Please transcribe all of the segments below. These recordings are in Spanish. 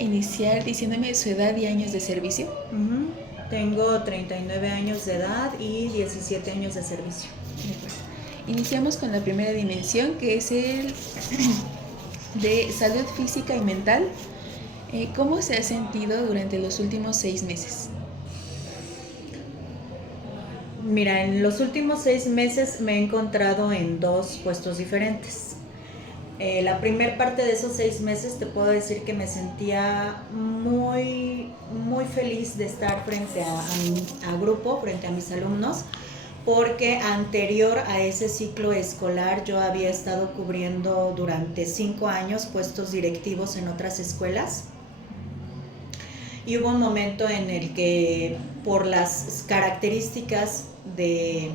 iniciar diciéndome su edad y años de servicio? Tengo 39 años de edad y 17 años de servicio. De acuerdo. Iniciamos con la primera dimensión, que es el de salud física y mental. ¿Cómo se ha sentido durante los últimos 6 meses? Mira, en los últimos 6 meses me he encontrado en 2 puestos diferentes. La primera parte de esos 6 meses te puedo decir que me sentía muy feliz de estar frente a grupo, frente a mis alumnos, porque anterior a ese ciclo escolar yo había estado cubriendo durante 5 años puestos directivos en otras escuelas. Y hubo un momento en el que, por las características de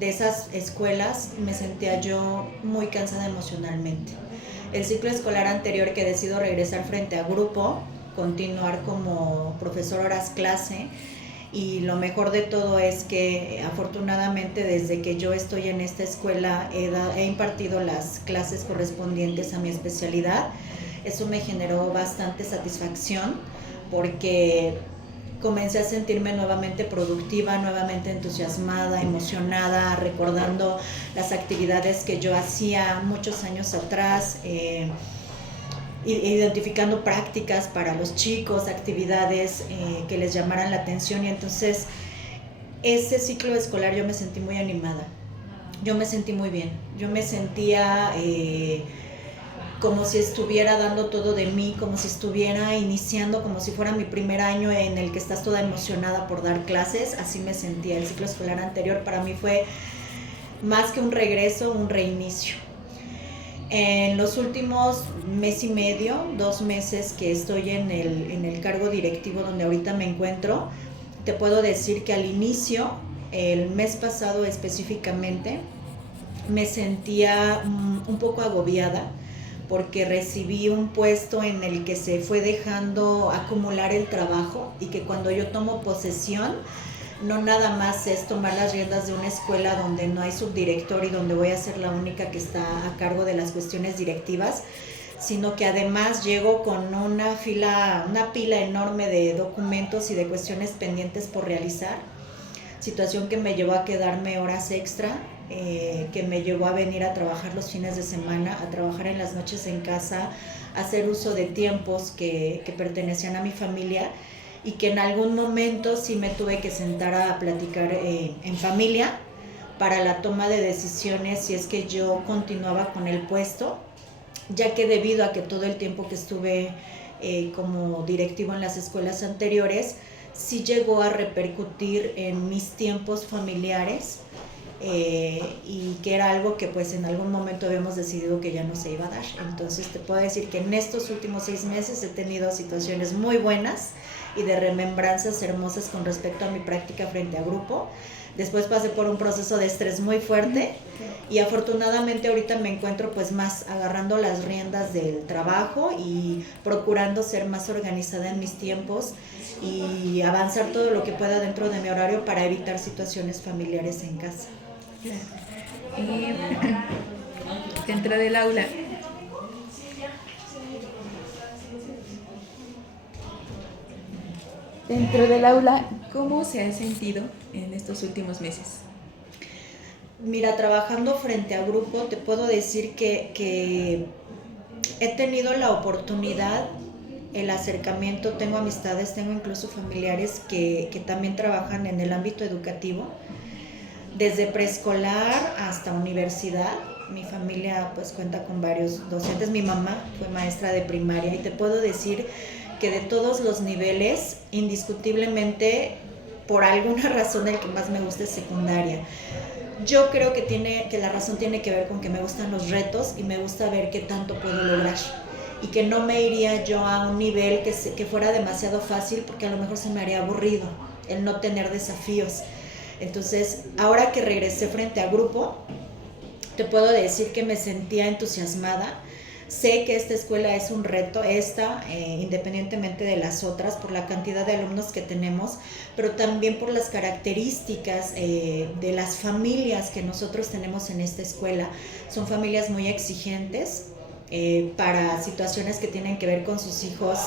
esas escuelas, me sentía yo muy cansada emocionalmente. El ciclo escolar anterior, que decido regresar frente a grupo, continuar como profesor horas clase, y lo mejor de todo es que afortunadamente desde que yo estoy en esta escuela he impartido las clases correspondientes a mi especialidad. Eso me generó bastante satisfacción porque comencé a sentirme nuevamente productiva, nuevamente entusiasmada, emocionada, recordando las actividades que yo hacía muchos años atrás, identificando prácticas para los chicos, actividades que les llamaran la atención. Y entonces ese ciclo escolar yo me sentí muy animada, yo me sentí muy bien, yo me sentía como si estuviera dando todo de mí, como si estuviera iniciando, como si fuera mi primer año en el que estás toda emocionada por dar clases. Así me sentía. El ciclo escolar anterior para mí fue más que un regreso, un reinicio. En los últimos mes y medio, 2 meses que estoy en el cargo directivo donde ahorita me encuentro, te puedo decir que al inicio, el mes pasado específicamente, me sentía un poco agobiada, porque recibí un puesto en el que se fue dejando acumular el trabajo, y que cuando yo tomo posesión, no nada más es tomar las riendas de una escuela donde no hay subdirector y donde voy a ser la única que está a cargo de las cuestiones directivas, sino que además llego con una pila enorme de documentos y de cuestiones pendientes por realizar, situación que me llevó a quedarme horas extra, que me llevó a venir a trabajar los fines de semana, a trabajar en las noches en casa, a hacer uso de tiempos que pertenecían a mi familia, y que en algún momento sí me tuve que sentar a platicar en familia para la toma de decisiones si es que yo continuaba con el puesto, ya que debido a que todo el tiempo que estuve como directivo en las escuelas anteriores, sí llegó a repercutir en mis tiempos familiares, y que era algo que pues en algún momento habíamos decidido que ya no se iba a dar. Entonces te puedo decir que en estos últimos 6 meses he tenido situaciones muy buenas y de remembranzas hermosas con respecto a mi práctica frente a grupo. Después pasé por un proceso de estrés muy fuerte, y afortunadamente ahorita me encuentro pues más agarrando las riendas del trabajo y procurando ser más organizada en mis tiempos y avanzar todo lo que pueda dentro de mi horario para evitar situaciones familiares en casa. Dentro del aula, ¿cómo se ha sentido en estos últimos meses? Mira, trabajando frente a grupo, te puedo decir que he tenido la oportunidad, el acercamiento, tengo amistades, tengo incluso familiares que también trabajan en el ámbito educativo, desde preescolar hasta universidad. Mi familia pues cuenta con varios docentes, mi mamá fue maestra de primaria, y te puedo decir que de todos los niveles, indiscutiblemente, por alguna razón el que más me gusta es secundaria. Yo creo que la razón tiene que ver con que me gustan los retos y me gusta ver qué tanto puedo lograr, y que no me iría yo a un nivel que fuera demasiado fácil, porque a lo mejor se me haría aburrido el no tener desafíos. Entonces, ahora que regresé frente a grupo, te puedo decir que me sentía entusiasmada. Sé que esta escuela es un reto, independientemente de las otras, por la cantidad de alumnos que tenemos, pero también por las características de las familias que nosotros tenemos en esta escuela. Son familias muy exigentes, para situaciones que tienen que ver con sus hijos,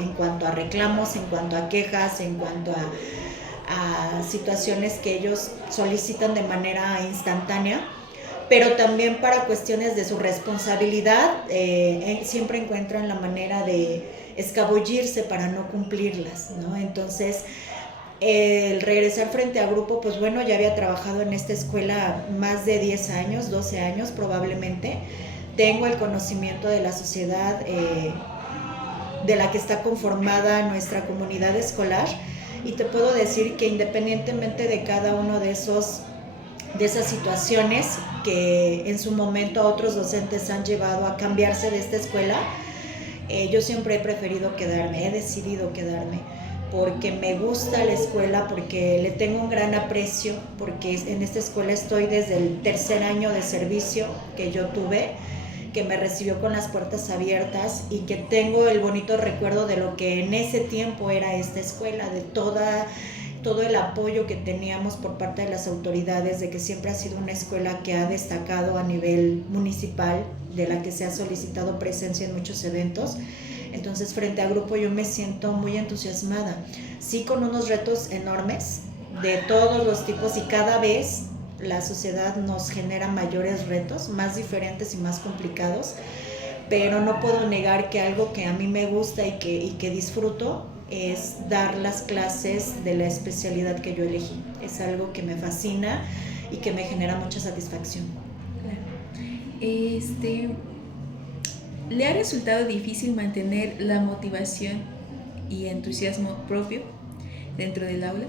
en cuanto a reclamos, en cuanto a quejas, en cuanto a situaciones que ellos solicitan de manera instantánea, pero también para cuestiones de su responsabilidad, siempre encuentran la manera de escabullirse para no cumplirlas, ¿no? Entonces, el regresar frente a grupo, pues bueno, ya había trabajado en esta escuela más de 10 años, 12 años probablemente. Tengo el conocimiento de la sociedad de la que está conformada nuestra comunidad escolar, y te puedo decir que independientemente de cada uno de esas situaciones que en su momento a otros docentes han llevado a cambiarse de esta escuela, yo siempre he preferido quedarme, he decidido quedarme, porque me gusta la escuela, porque le tengo un gran aprecio, porque en esta escuela estoy desde el tercer año de servicio que yo tuve, que me recibió con las puertas abiertas, y que tengo el bonito recuerdo de lo que en ese tiempo era esta escuela, de todo el apoyo que teníamos por parte de las autoridades, de que siempre ha sido una escuela que ha destacado a nivel municipal, de la que se ha solicitado presencia en muchos eventos. Entonces, frente a grupo yo me siento muy entusiasmada, sí, con unos retos enormes de todos los tipos, y cada vez la sociedad nos genera mayores retos, más diferentes y más complicados, pero no puedo negar que algo que a mí me gusta y que disfruto es dar las clases de la especialidad que yo elegí. Es algo que me fascina y que me genera mucha satisfacción. Claro. ¿Le ha resultado difícil mantener la motivación y entusiasmo propio dentro del aula?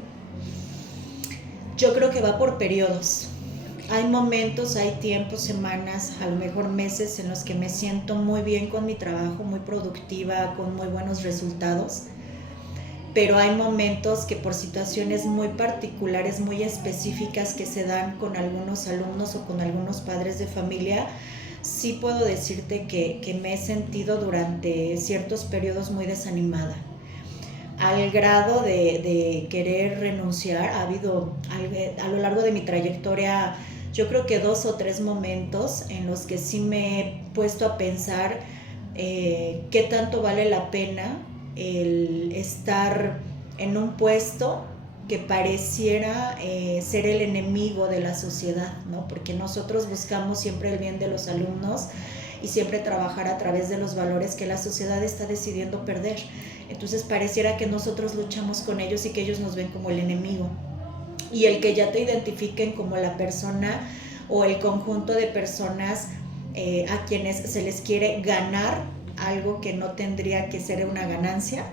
Yo creo que va por periodos. Hay momentos, hay tiempos, semanas, a lo mejor meses en los que me siento muy bien con mi trabajo, muy productiva, con muy buenos resultados. Pero hay momentos que por situaciones muy particulares, muy específicas que se dan con algunos alumnos o con algunos padres de familia, sí puedo decirte que me he sentido durante ciertos periodos muy desanimada, al grado de querer renunciar. Ha habido a lo largo de mi trayectoria, yo creo que 2 o 3 momentos en los que sí me he puesto a pensar qué tanto vale la pena el estar en un puesto que pareciera ser el enemigo de la sociedad, ¿no? Porque nosotros buscamos siempre el bien de los alumnos y siempre trabajar a través de los valores que la sociedad está decidiendo perder. Entonces pareciera que nosotros luchamos con ellos y que ellos nos ven como el enemigo. Y el que ya te identifiquen como la persona o el conjunto de personas a quienes se les quiere ganar algo que no tendría que ser una ganancia,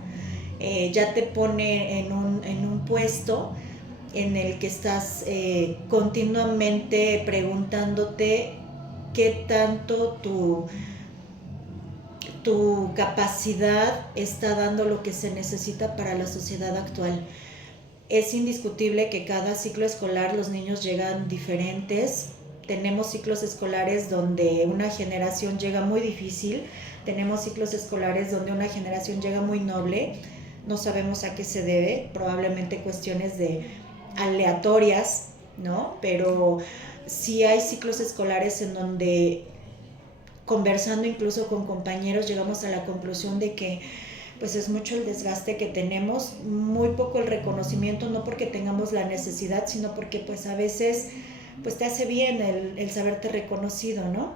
ya te pone en un puesto en el que estás continuamente preguntándote qué tanto tu capacidad está dando lo que se necesita para la sociedad actual. Es indiscutible que cada ciclo escolar los niños llegan diferentes. Tenemos ciclos escolares donde una generación llega muy difícil, tenemos ciclos escolares donde una generación llega muy noble. No sabemos a qué se debe, probablemente cuestiones aleatorias, ¿no? Pero sí hay ciclos escolares en donde, conversando incluso con compañeros, llegamos a la conclusión de que pues es mucho el desgaste que tenemos, muy poco el reconocimiento, no porque tengamos la necesidad, sino porque pues a veces pues te hace bien el saberte reconocido, ¿no?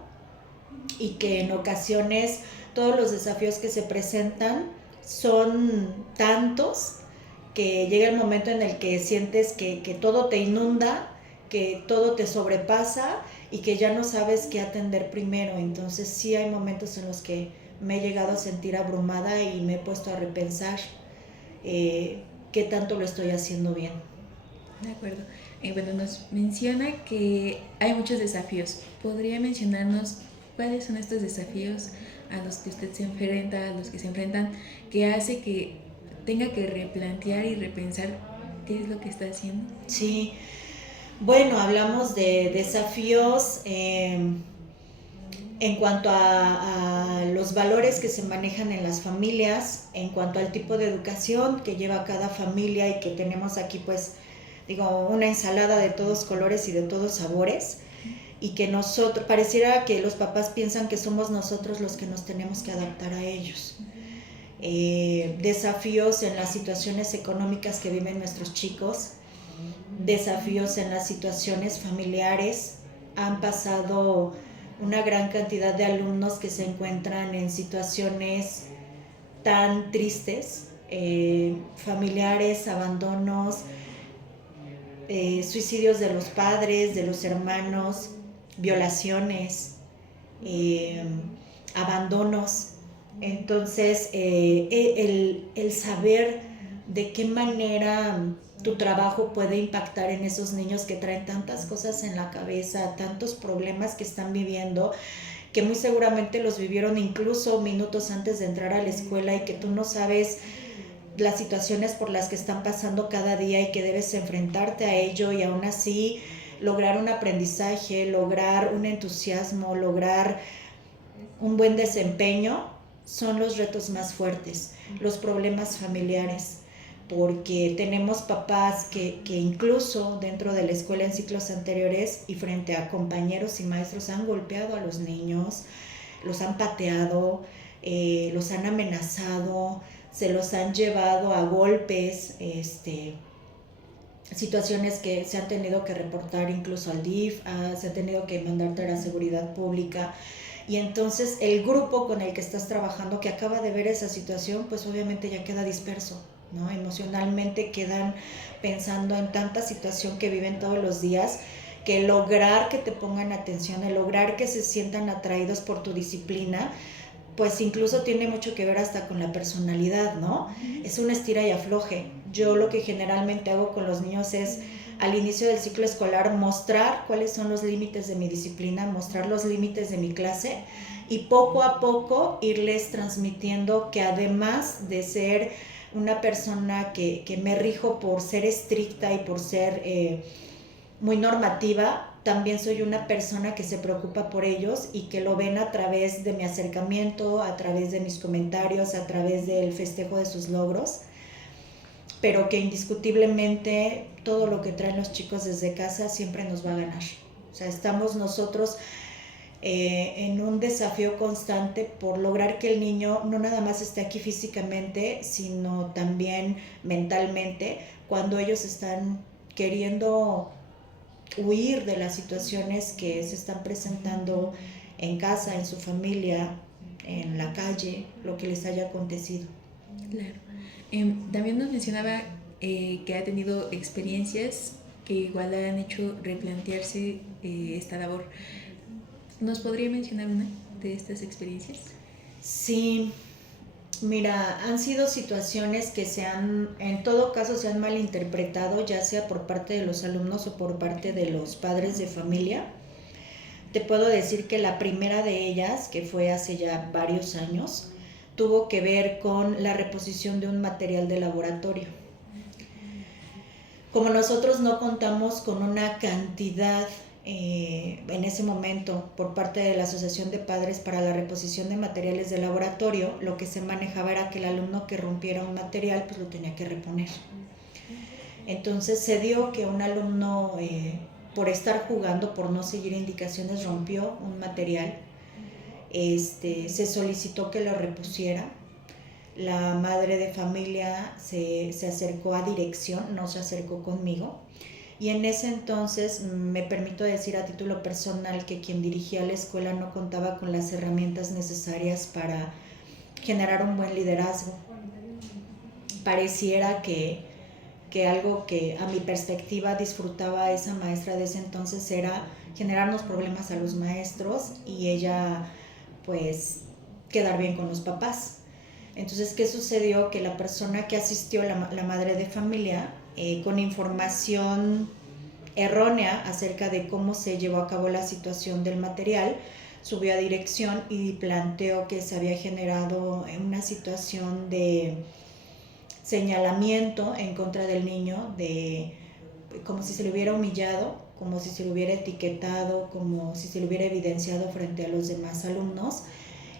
Y que en ocasiones todos los desafíos que se presentan son tantos que llega el momento en el que sientes que todo te inunda, que todo te sobrepasa y que ya no sabes qué atender primero. Entonces sí hay momentos en los que me he llegado a sentir abrumada y me he puesto a repensar qué tanto lo estoy haciendo bien. De acuerdo. Bueno, nos menciona que hay muchos desafíos. ¿Podría mencionarnos cuáles son estos desafíos a los que usted se enfrenta, a los que se enfrentan, que hace que tenga que replantear y repensar qué es lo que está haciendo? Sí, bueno, hablamos de desafíos en cuanto a los valores que se manejan en las familias, en cuanto al tipo de educación que lleva cada familia, y que tenemos aquí pues digo una ensalada de todos colores y de todos sabores. y que nosotros, pareciera que los papás piensan que somos nosotros los que nos tenemos que adaptar a ellos. Desafíos en las situaciones económicas que viven nuestros chicos, desafíos en las situaciones familiares. Han pasado una gran cantidad de alumnos que se encuentran en situaciones tan tristes, familiares, abandonos, suicidios de los padres, de los hermanos, violaciones, abandonos. Entonces, el saber de qué manera tu trabajo puede impactar en esos niños que traen tantas cosas en la cabeza, tantos problemas que están viviendo, que muy seguramente los vivieron incluso minutos antes de entrar a la escuela y que tú no sabes las situaciones por las que están pasando cada día y que debes enfrentarte a ello y aún así lograr un aprendizaje, lograr un entusiasmo, lograr un buen desempeño, son los retos más fuertes, los problemas familiares, porque tenemos papás que incluso dentro de la escuela en ciclos anteriores y frente a compañeros y maestros han golpeado a los niños, los han pateado, los han amenazado, se los han llevado a golpes, situaciones que se han tenido que reportar incluso al DIF, se ha tenido que mandarte a la seguridad pública. Y entonces el grupo con el que estás trabajando, que acaba de ver esa situación, pues obviamente ya queda disperso, ¿no? Emocionalmente quedan pensando en tanta situación que viven todos los días, que lograr que te pongan atención, el lograr que se sientan atraídos por tu disciplina, pues incluso tiene mucho que ver hasta con la personalidad, ¿no? Es un estira y afloje. Yo lo que generalmente hago con los niños es, al inicio del ciclo escolar, mostrar cuáles son los límites de mi disciplina, mostrar los límites de mi clase y poco a poco irles transmitiendo que además de ser una persona que me rijo por ser estricta y por ser muy normativa, también soy una persona que se preocupa por ellos y que lo ven a través de mi acercamiento, a través de mis comentarios, a través del festejo de sus logros, pero que indiscutiblemente todo lo que traen los chicos desde casa siempre nos va a ganar. O sea, estamos nosotros en un desafío constante por lograr que el niño no nada más esté aquí físicamente, sino también mentalmente, cuando ellos están queriendo huir de las situaciones que se están presentando en casa, en su familia, en la calle, lo que les haya acontecido. Claro. También nos mencionaba que ha tenido experiencias que igual le han hecho replantearse esta labor. ¿Nos podría mencionar una de estas experiencias? Sí, mira, han sido situaciones que en todo caso se han malinterpretado, ya sea por parte de los alumnos o por parte de los padres de familia. Te puedo decir que la primera de ellas, que fue hace ya varios años, tuvo que ver con la reposición de un material de laboratorio. Como nosotros no contamos con una cantidad en ese momento por parte de la Asociación de Padres para la reposición de materiales de laboratorio, lo que se manejaba era que el alumno que rompiera un material pues lo tenía que reponer. Entonces se dio que un alumno por estar jugando, por no seguir indicaciones, rompió un material. Se solicitó que lo repusiera. La madre de familia se acercó a dirección, no se acercó conmigo. Y en ese entonces me permito decir a título personal que quien dirigía la escuela no contaba con las herramientas necesarias para generar un buen liderazgo. Pareciera que algo que a mi perspectiva disfrutaba esa maestra de ese entonces era generarnos problemas a los maestros y ella pues quedar bien con los papás. Entonces, ¿qué sucedió? Que la persona que asistió, la madre de familia, con información errónea acerca de cómo se llevó a cabo la situación del material, subió a dirección y planteó que se había generado una situación de señalamiento en contra del niño, como si se le hubiera humillado, como si se le hubiera etiquetado, como si se le hubiera evidenciado frente a los demás alumnos,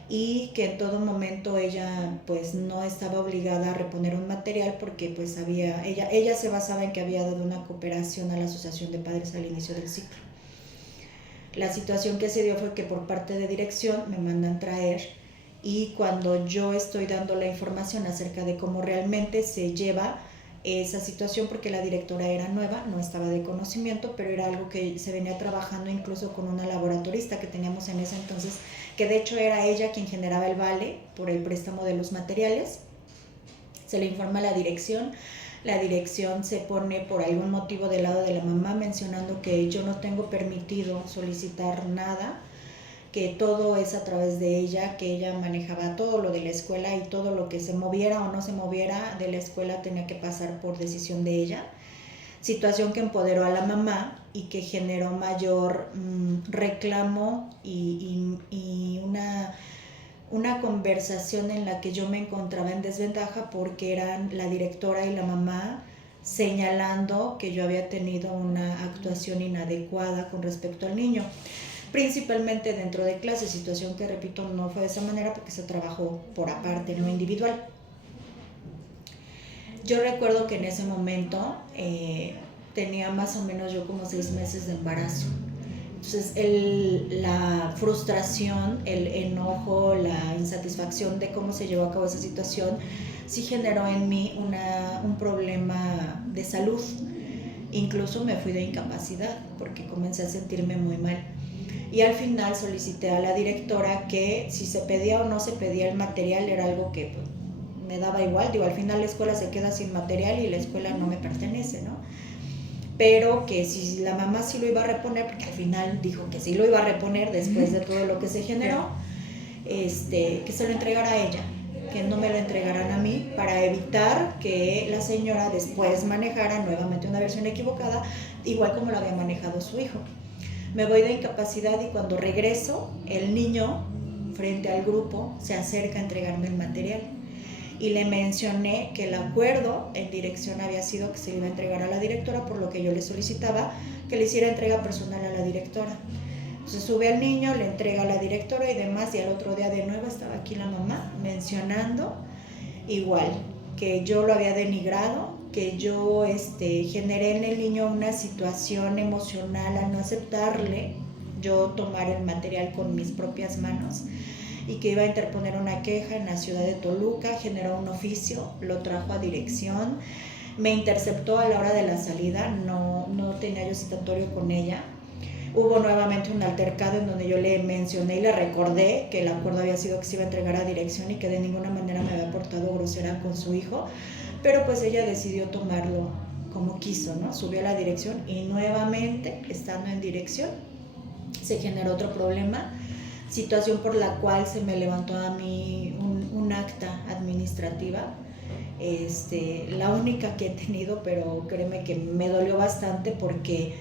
y que en todo momento ella pues no estaba obligada a reponer un material porque pues ella se basaba en que había dado una cooperación a la Asociación de Padres al inicio del ciclo. La situación que se dio fue que por parte de dirección me mandan traer, y cuando yo estoy dando la información acerca de cómo realmente se lleva esa situación, porque la directora era nueva, no estaba de conocimiento, pero era algo que se venía trabajando incluso con una laboratorista que teníamos en ese entonces, que de hecho era ella quien generaba el vale por el préstamo de los materiales. Se le informa a la dirección se pone por algún motivo del lado de la mamá, mencionando que yo no tengo permitido solicitar nada, que todo es a través de ella, que ella manejaba todo lo de la escuela y todo lo que se moviera o no se moviera de la escuela tenía que pasar por decisión de ella. Situación que empoderó a la mamá y que generó mayor reclamo y una conversación en la que yo me encontraba en desventaja, porque eran la directora y la mamá señalando que yo había tenido una actuación inadecuada con respecto al niño, principalmente dentro de clase, situación que, repito, no fue de esa manera porque se trabajó por aparte, no individual. Yo recuerdo que en ese momento tenía más o menos yo como 6 meses de embarazo. Entonces la frustración, el enojo, la insatisfacción de cómo se llevó a cabo esa situación sí generó en mí un problema de salud. Incluso me fui de incapacidad porque comencé a sentirme muy mal. Y al final solicité a la directora que si se pedía o no se pedía el material era algo que pues, me daba igual. Digo, al final la escuela se queda sin material y la escuela no me pertenece, ¿no? Pero que si la mamá sí lo iba a reponer, porque al final dijo que sí lo iba a reponer después de todo lo que se generó, que se lo entregara a ella, que no me lo entregaran a mí, para evitar que la señora después manejara nuevamente una versión equivocada, igual como lo había manejado su hijo. Me voy de incapacidad y cuando regreso, el niño, frente al grupo, se acerca a entregarme el material. Y le mencioné que el acuerdo en dirección había sido que se le iba a entregar a la directora, por lo que yo le solicitaba que le hiciera entrega personal a la directora. Entonces sube al niño, le entrega a la directora y demás, y al otro día de nuevo estaba aquí la mamá mencionando igual, que yo lo había denigrado, que yo generé en el niño una situación emocional al no aceptarle yo tomar el material con mis propias manos, y que iba a interponer una queja en la ciudad de Toluca. Generó un oficio, lo trajo a dirección, me interceptó a la hora de la salida, no tenía yo citatorio con ella. Hubo nuevamente un altercado en donde yo le mencioné y le recordé que el acuerdo había sido que se iba a entregar a dirección y que de ninguna manera me había portado grosera con su hijo, pero pues ella decidió tomarlo como quiso, ¿no? Subió a la dirección y nuevamente, estando en dirección, se generó otro problema, situación por la cual se me levantó a mí un acta administrativa, la única que he tenido, pero créeme que me dolió bastante porque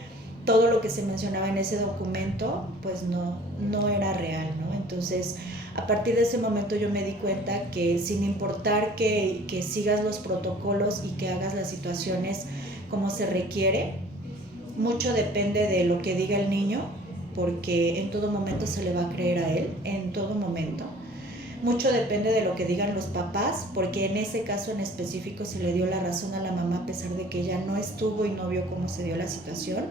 todo lo que se mencionaba en ese documento pues no era real, ¿no? Entonces, a partir de ese momento yo me di cuenta que sin importar que sigas los protocolos y que hagas las situaciones como se requiere, mucho depende de lo que diga el niño, porque en todo momento se le va a creer a él, en todo momento. Mucho depende de lo que digan los papás, porque en ese caso en específico se le dio la razón a la mamá a pesar de que ella no estuvo y no vio cómo se dio la situación.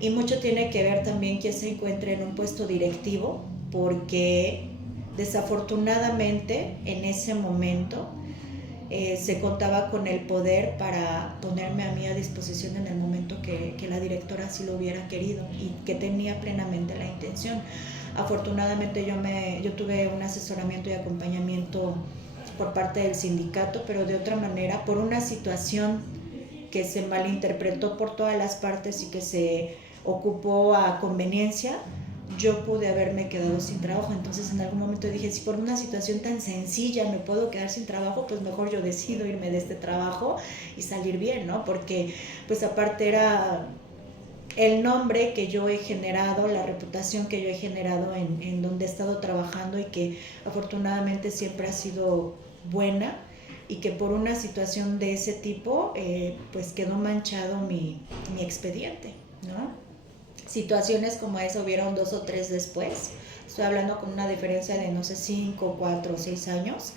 Y mucho tiene que ver también que se encuentre en un puesto directivo, porque desafortunadamente en ese momento se contaba con el poder para ponerme a mí a disposición en el momento que la directora así lo hubiera querido y que tenía plenamente la intención. Afortunadamente yo tuve un asesoramiento y acompañamiento por parte del sindicato, pero de otra manera, por una situación que se malinterpretó por todas las partes y que se ocupó a conveniencia, yo pude haberme quedado sin trabajo. Entonces en algún momento dije, si por una situación tan sencilla me puedo quedar sin trabajo, pues mejor yo decido irme de este trabajo y salir bien, ¿no? Porque pues aparte era el nombre que yo he generado, la reputación que yo he generado en donde he estado trabajando y que afortunadamente siempre ha sido buena, y que por una situación de ese tipo pues quedó manchado mi expediente, ¿no? Situaciones como esa hubieron 2 o 3 después, estoy hablando con una diferencia de no sé 5, 4 o 6 años,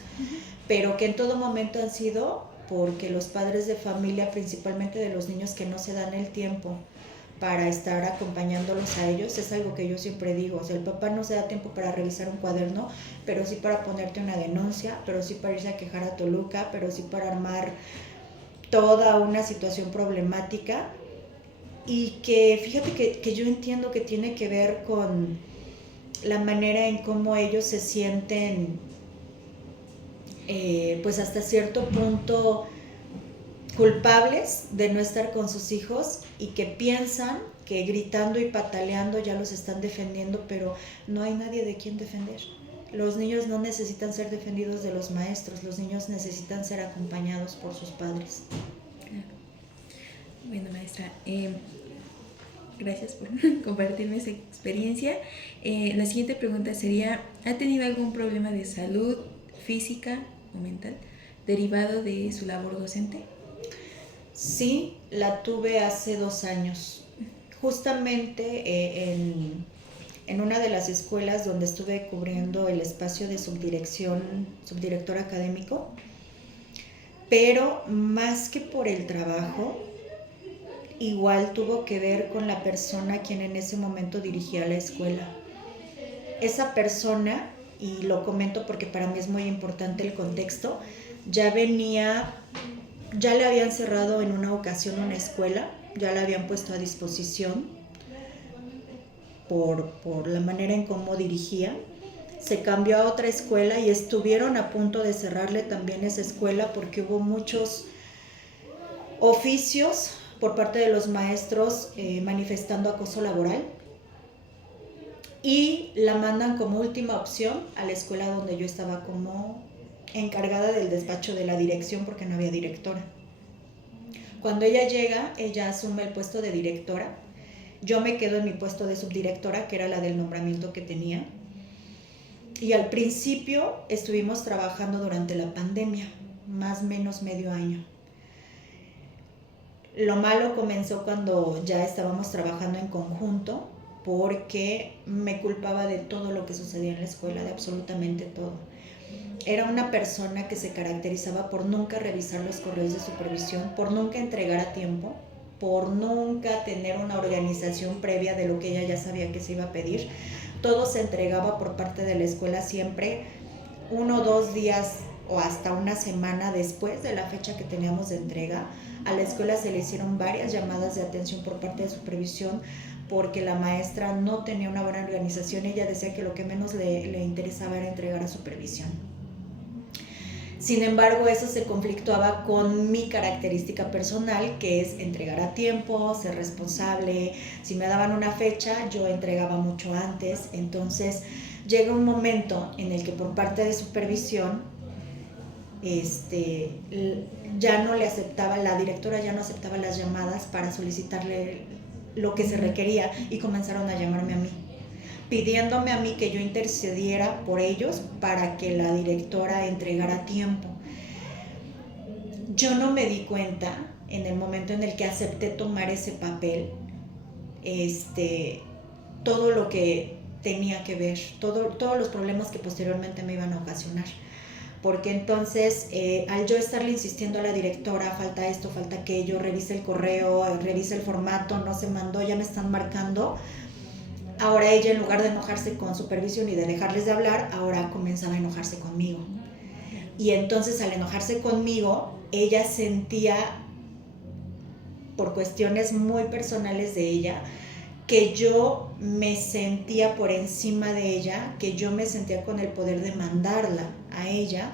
pero que en todo momento han sido porque los padres de familia, principalmente de los niños que no se dan el tiempo para estar acompañándolos a ellos. Es algo que yo siempre digo, o sea, el papá no se da tiempo para revisar un cuaderno, pero sí para ponerte una denuncia, pero sí para irse a quejar a Toluca, pero sí para armar toda una situación problemática. Y que fíjate que yo entiendo que tiene que ver con la manera en cómo ellos se sienten, pues hasta cierto punto culpables de no estar con sus hijos, y que piensan que gritando y pataleando ya los están defendiendo, pero no hay nadie de quien defender. Los niños no necesitan ser defendidos de los maestros, los niños necesitan ser acompañados por sus padres. Bueno, maestra, gracias por compartirme esa experiencia. La siguiente pregunta sería, ¿ha tenido algún problema de salud física o mental derivado de su labor docente? Sí, la tuve hace 2 años. Justamente en una de las escuelas donde estuve cubriendo el espacio de subdirector académico, pero más que por el trabajo, igual tuvo que ver con la persona quien en ese momento dirigía la escuela. Esa persona, y lo comento porque para mí es muy importante el contexto, ya le habían cerrado en una ocasión una escuela, ya la habían puesto a disposición por la manera en cómo dirigía. Se cambió a otra escuela y estuvieron a punto de cerrarle también esa escuela porque hubo muchos oficios por parte de los maestros manifestando acoso laboral, y la mandan como última opción a la escuela donde yo estaba como encargada del despacho de la dirección porque no había directora. Cuando ella llega, ella asume el puesto de directora, yo me quedo en mi puesto de subdirectora, que era la del nombramiento que tenía, y al principio estuvimos trabajando durante la pandemia, más o menos medio año. Lo malo comenzó cuando ya estábamos trabajando en conjunto, porque me culpaba de todo lo que sucedía en la escuela, de absolutamente todo. Era una persona que se caracterizaba por nunca revisar los correos de supervisión, por nunca entregar a tiempo, por nunca tener una organización previa de lo que ella ya sabía que se iba a pedir. Todo se entregaba por parte de la escuela siempre 1 o 2 días o hasta una semana después de la fecha que teníamos de entrega. A la escuela se le hicieron varias llamadas de atención por parte de supervisión porque la maestra no tenía una buena organización. Ella decía que lo que menos le interesaba era entregar a supervisión. Sin embargo, eso se conflictuaba con mi característica personal, que es entregar a tiempo, ser responsable. Si me daban una fecha, yo entregaba mucho antes. Entonces, llega un momento en el que por parte de supervisión, ya no le aceptaba, la directora ya no aceptaba las llamadas para solicitarle lo que se requería, y comenzaron a llamarme a mí, pidiéndome a mí que yo intercediera por ellos para que la directora entregara a tiempo. Yo no me di cuenta en el momento en el que acepté tomar ese papel, todo lo que tenía que ver, todos los problemas que posteriormente me iban a ocasionar. Porque entonces, al yo estarle insistiendo a la directora, falta esto, falta aquello, revisa el correo, revisa el formato, no se mandó, ya me están marcando. Ahora ella, en lugar de enojarse con supervisión y de dejarles de hablar, ahora comenzaba a enojarse conmigo. Y entonces, al enojarse conmigo, ella sentía, por cuestiones muy personales de ella, que yo me sentía por encima de ella, que yo me sentía con el poder de mandarla a ella,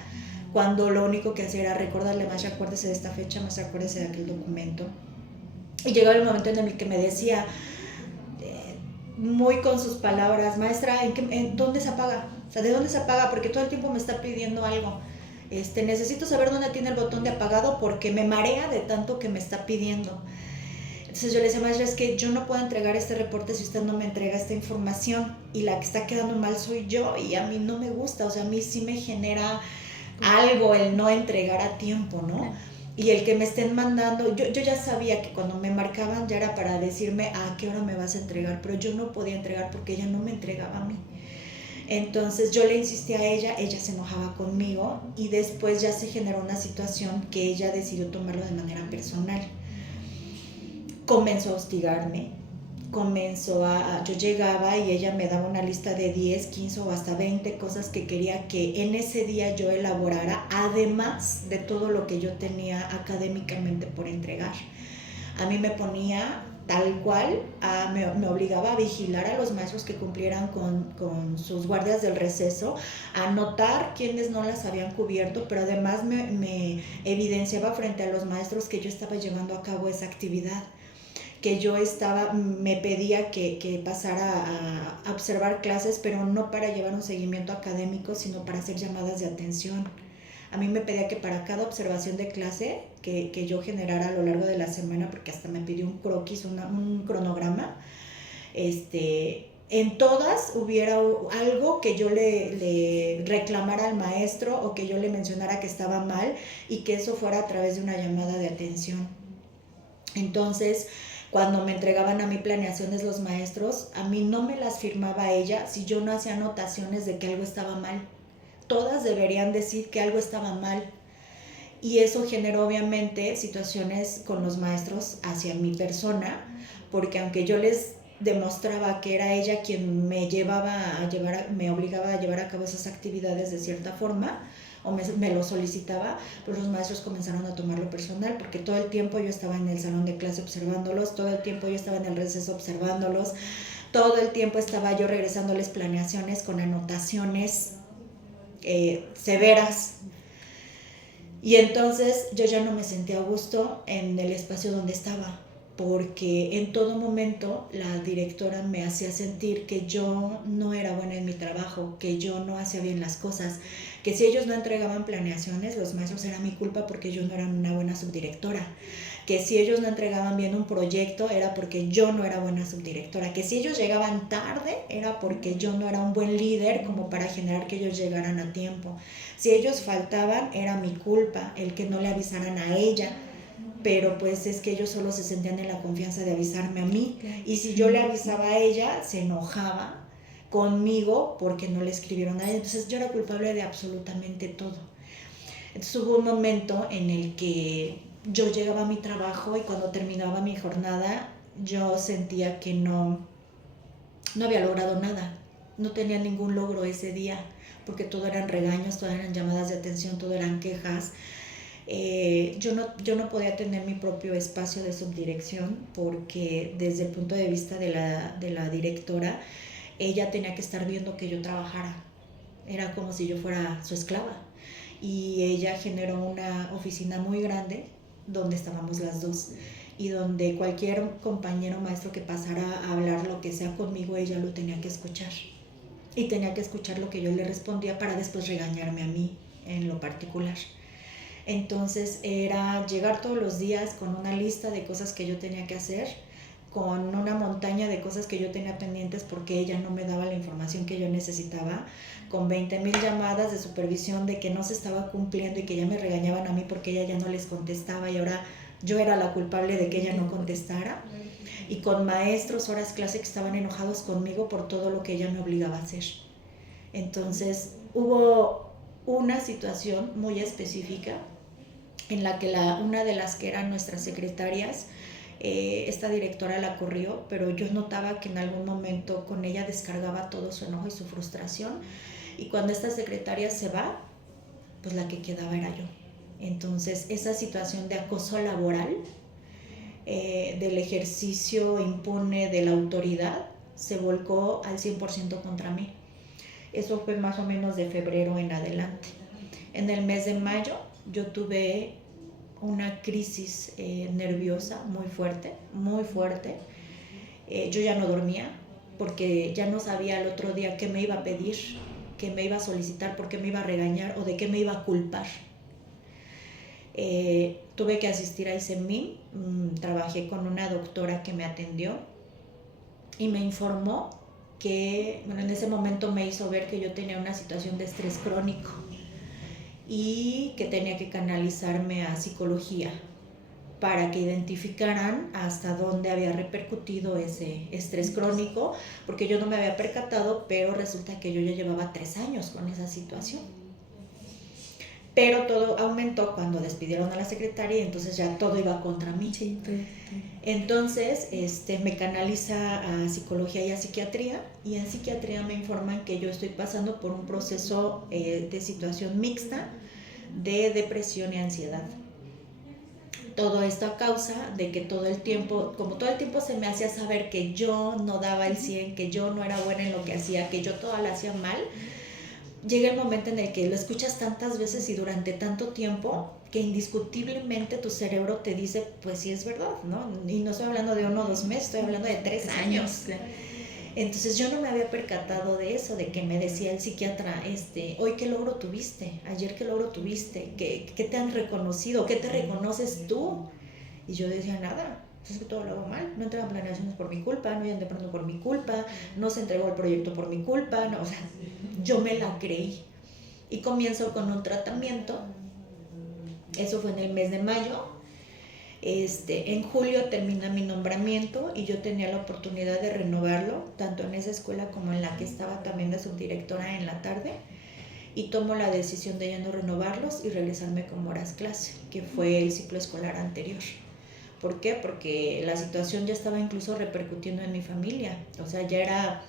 cuando lo único que hacía era recordarle: más acuérdese de esta fecha, más acuérdese de aquel documento. Y llegaba el momento en el que me decía, muy con sus palabras: maestra, ¿en dónde se apaga? O sea, ¿de dónde se apaga? Porque todo el tiempo me está pidiendo algo. Necesito saber dónde tiene el botón de apagado porque me marea de tanto que me está pidiendo. Entonces yo le decía: maestra, es que yo no puedo entregar este reporte si usted no me entrega esta información, y la que está quedando mal soy yo, y a mí no me gusta, o sea, a mí sí me genera algo el no entregar a tiempo, ¿no? Y el que me estén mandando, yo ya sabía que cuando me marcaban ya era para decirme a qué hora me vas a entregar, pero yo no podía entregar porque ella no me entregaba a mí. Entonces yo le insistí a ella se enojaba conmigo, y después ya se generó una situación que ella decidió tomarlo de manera personal. Comenzó a hostigarme, yo llegaba y ella me daba una lista de 10, 15 o hasta 20 cosas que quería que en ese día yo elaborara, además de todo lo que yo tenía académicamente por entregar. A mí me ponía tal cual, me obligaba a vigilar a los maestros que cumplieran con sus guardias del receso, a anotar quienes no las habían cubierto, pero además me evidenciaba frente a los maestros que yo estaba llevando a cabo esa actividad, que me pedía que pasara a observar clases, pero no para llevar un seguimiento académico, sino para hacer llamadas de atención. A mí me pedía que para cada observación de clase que yo generara a lo largo de la semana, porque hasta me pidió un croquis, un cronograma, en todas hubiera algo que yo le reclamara al maestro o que yo le mencionara que estaba mal, y que eso fuera a través de una llamada de atención. Entonces, cuando me entregaban a mí planeaciones los maestros, a mí no me las firmaba ella si yo no hacía anotaciones de que algo estaba mal. Todas deberían decir que algo estaba mal, y eso generó obviamente situaciones con los maestros hacia mi persona, porque aunque yo les demostraba que era ella quien me obligaba a llevar a cabo esas actividades de cierta forma, o me lo solicitaba, pues los maestros comenzaron a tomarlo personal, porque todo el tiempo yo estaba en el salón de clase observándolos, todo el tiempo yo estaba en el receso observándolos, todo el tiempo estaba yo regresándoles planeaciones con anotaciones severas. Y entonces yo ya no me sentía a gusto en el espacio donde estaba, porque en todo momento la directora me hacía sentir que yo no era buena en mi trabajo, que yo no hacía bien las cosas, que si ellos no entregaban planeaciones, los maestros, era mi culpa porque yo no era una buena subdirectora, que si ellos no entregaban bien un proyecto era porque yo no era buena subdirectora, que si ellos llegaban tarde era porque yo no era un buen líder como para generar que ellos llegaran a tiempo. Si ellos faltaban era mi culpa el que no le avisaran a ella, pero pues es que ellos solo se sentían en la confianza de avisarme a mí, y si yo le avisaba a ella se enojaba conmigo porque no le escribieron a ella. Entonces yo era culpable de absolutamente todo. Entonces hubo un momento en el que yo llegaba a mi trabajo y cuando terminaba mi jornada yo sentía que no había logrado nada, no tenía ningún logro ese día, porque todo eran regaños, todo eran llamadas de atención, todo eran quejas. Yo no podía tener mi propio espacio de subdirección, porque desde el punto de vista de la directora, ella tenía que estar viendo que yo trabajara. Era como si yo fuera su esclava. Y ella generó una oficina muy grande donde estábamos las dos, y donde cualquier compañero maestro que pasara a hablar lo que sea conmigo, ella lo tenía que escuchar. Y tenía que escuchar lo que yo le respondía para después regañarme a mí en lo particular. Entonces era llegar todos los días con una lista de cosas que yo tenía que hacer, con una montaña de cosas que yo tenía pendientes porque ella no me daba la información que yo necesitaba, con 20,000 llamadas de supervisión de que no se estaba cumpliendo y que ya me regañaban a mí porque ella ya no les contestaba y ahora yo era la culpable de que ella no contestara, y con maestros horas clase que estaban enojados conmigo por todo lo que ella me obligaba a hacer. Entonces hubo una situación muy específica en la que una de las que eran nuestras secretarias, esta directora la corrió, pero yo notaba que en algún momento con ella descargaba todo su enojo y su frustración, y cuando esta secretaria se va, pues la que quedaba era yo. Entonces esa situación de acoso laboral, del ejercicio impune de la autoridad, se volcó al 100% contra mí. Eso fue más o menos de febrero en adelante. En el mes de mayo yo tuve una crisis nerviosa muy fuerte, muy fuerte. Yo ya no dormía porque ya no sabía el otro día qué me iba a pedir, qué me iba a solicitar, por qué me iba a regañar o de qué me iba a culpar. Tuve que asistir a ISEMIM, trabajé con una doctora que me atendió y me informó que, bueno, en ese momento me hizo ver que yo tenía una situación de estrés crónico y que tenía que canalizarme a psicología para que identificaran hasta dónde había repercutido ese estrés crónico, porque yo no me había percatado, pero resulta que yo ya llevaba 3 años con esa situación. Pero todo aumentó cuando despidieron a la secretaria y entonces ya todo iba contra mí. Sí, Entonces me canaliza a psicología y a psiquiatría, y en psiquiatría me informan que yo estoy pasando por un proceso de situación mixta de depresión y ansiedad. Todo esto a causa de que todo el tiempo se me hacía saber que yo no daba el 100, que yo no era buena en lo que hacía, que yo todo lo hacía mal, llega el momento en el que lo escuchas tantas veces y durante tanto tiempo que indiscutiblemente tu cerebro te dice, pues sí es verdad, ¿no? Y no estoy hablando de 1 o 2 meses, estoy hablando de 3 años. Claro. Entonces yo no me había percatado de eso, de que me decía el psiquiatra, hoy qué logro tuviste, ayer qué logro tuviste, qué te han reconocido, qué te reconoces tú. Y yo decía, nada, es que todo lo hago mal, no entregan planeaciones por mi culpa, no llegan de pronto por mi culpa, no se entregó el proyecto por mi culpa, no, o sea, yo me la creí. Y comienzo con un tratamiento, eso fue en el mes de mayo. En julio termina mi nombramiento y yo tenía la oportunidad de renovarlo, tanto en esa escuela como en la que estaba también de subdirectora en la tarde, y tomo la decisión de ya no renovarlos y regresarme como horas clase, que fue el ciclo escolar anterior. ¿Por qué? Porque la situación ya estaba incluso repercutiendo en mi familia, o sea, ya era...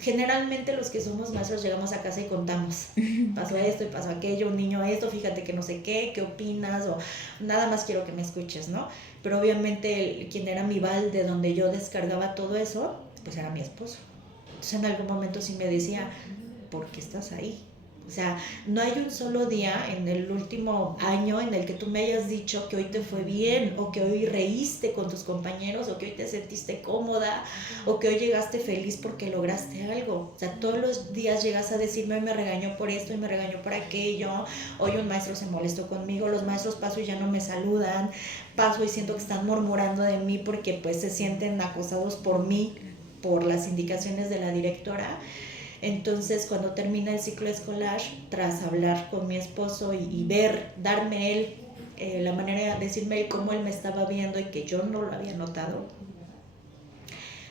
Generalmente los que somos maestros llegamos a casa y contamos, pasó esto y pasó aquello, un niño esto, fíjate que no sé qué opinas, o nada más quiero que me escuches, ¿no? Pero obviamente quien era mi balde donde yo descargaba todo eso, pues era mi esposo. Entonces en algún momento sí me decía, ¿por qué estás ahí? O sea, no hay un solo día en el último año en el que tú me hayas dicho que hoy te fue bien, o que hoy reíste con tus compañeros, o que hoy te sentiste cómoda, o que hoy llegaste feliz porque lograste algo. O sea, todos los días llegas a decirme, hoy me regañó por esto y me regañó por aquello, hoy un maestro se molestó conmigo, los maestros paso y ya no me saludan, paso y siento que están murmurando de mí porque pues se sienten acosados por mí, por las indicaciones de la directora. Entonces, cuando termina el ciclo escolar, tras hablar con mi esposo y ver, darme él la manera de decirme él cómo él me estaba viendo y que yo no lo había notado,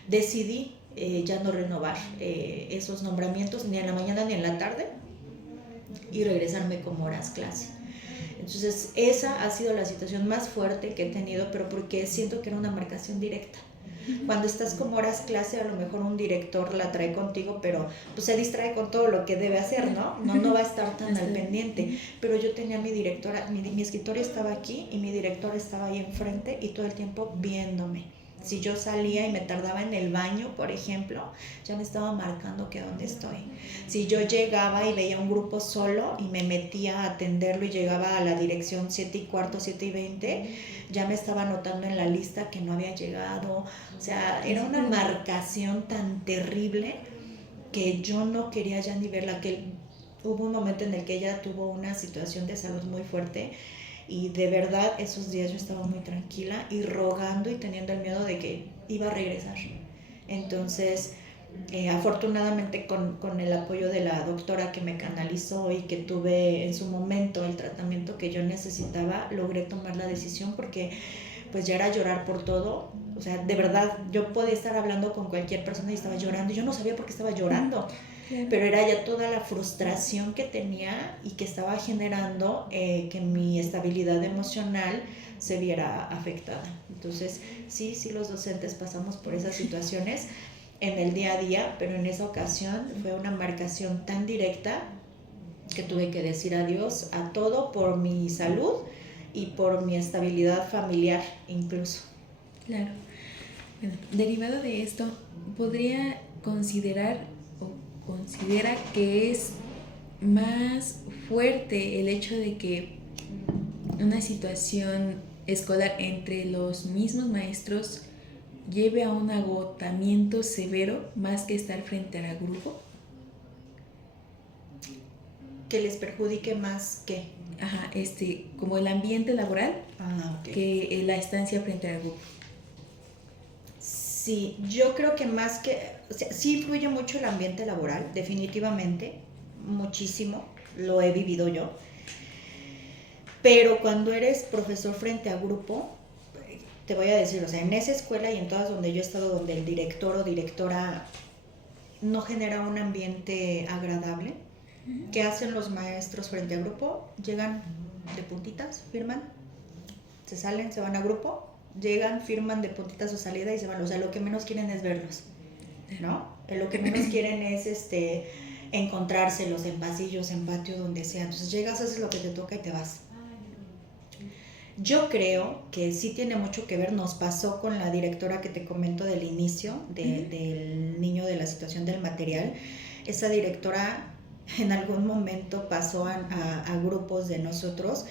decidí ya no renovar esos nombramientos ni en la mañana ni en la tarde y regresarme como horas clase. Entonces, esa ha sido la situación más fuerte que he tenido, pero porque siento que era una marcación directa. Cuando estás como horas clase, a lo mejor un director la trae contigo, pero pues se distrae con todo lo que debe hacer, ¿no? No va a estar tan al pendiente. Pero yo tenía mi directora, mi escritorio estaba aquí y mi directora estaba ahí enfrente y todo el tiempo viéndome. Si yo salía y me tardaba en el baño, por ejemplo, ya me estaba marcando que dónde estoy. Si yo llegaba y veía un grupo solo y me metía a atenderlo y llegaba a la dirección 7:15, 7:20, ya me estaba anotando en la lista que no había llegado. O sea, era una marcación tan terrible que yo no quería ya ni verla. Que hubo un momento en el que ella tuvo una situación de salud muy fuerte y de verdad esos días yo estaba muy tranquila y rogando y teniendo el miedo de que iba a regresar. Entonces, afortunadamente con el apoyo de la doctora que me canalizó y que tuve en su momento el tratamiento que yo necesitaba, logré tomar la decisión porque pues ya era llorar por todo. O sea, de verdad, yo podía estar hablando con cualquier persona y estaba llorando. Yo no sabía por qué estaba llorando. Claro. Pero era ya toda la frustración que tenía y que estaba generando que mi estabilidad emocional se viera afectada. Entonces, sí, los docentes pasamos por esas situaciones en el día a día, pero en esa ocasión fue una marcación tan directa que tuve que decir adiós a todo por mi salud y por mi estabilidad familiar incluso. Claro. Bueno, derivado de esto, ¿podría considerar considera que es más fuerte el hecho de que una situación escolar entre los mismos maestros lleve a un agotamiento severo más que estar frente al grupo? ¿Que les perjudique más qué? Ajá, como el ambiente laboral, okay, que la estancia frente al grupo. Sí, yo creo que más que, o sea, sí influye mucho el ambiente laboral, definitivamente, muchísimo, lo he vivido yo, pero cuando eres profesor frente a grupo, te voy a decir, o sea, en esa escuela y en todas donde yo he estado, donde el director o directora no genera un ambiente agradable, ¿Qué hacen los maestros frente a grupo? Llegan de puntitas, firman, se salen, se van a grupo, llegan, firman de puntitas su salida y se van. O sea, lo que menos quieren es verlos, ¿no? Lo que menos quieren es encontrárselos en pasillos, en patio, donde sea. Entonces llegas, haces lo que te toca y te vas. Yo creo que sí tiene mucho que ver, nos pasó con la directora que te comento del inicio, del niño, de la situación del material. Esa directora en algún momento pasó a grupos de nosotros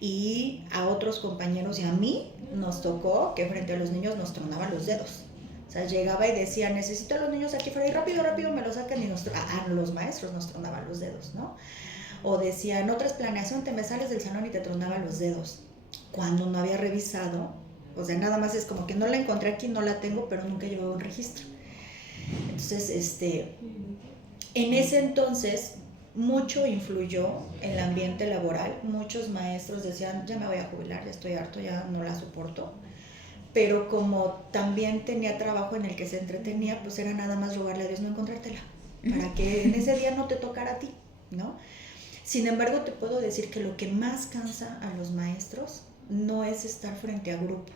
y a otros compañeros y a mí nos tocó que frente a los niños nos tronaban los dedos. O sea, llegaba y decía, necesito a los niños aquí fuera y rápido, rápido me los sacan y a los maestros nos tronaban los dedos, ¿no? O decía, en otra planeación te me sales del salón y te tronaban los dedos. Cuando no había revisado, o sea, nada más es como que no la encontré aquí, no la tengo, pero nunca llevaba un registro. Entonces, en ese entonces, mucho influyó en el ambiente laboral. Muchos maestros decían, ya me voy a jubilar, ya estoy harto, ya no la soporto. Pero como también tenía trabajo en el que se entretenía, pues era nada más rogarle a Dios no encontrártela, para que en ese día no te tocara a ti, ¿no? Sin embargo, te puedo decir que lo que más cansa a los maestros no es estar frente a grupo.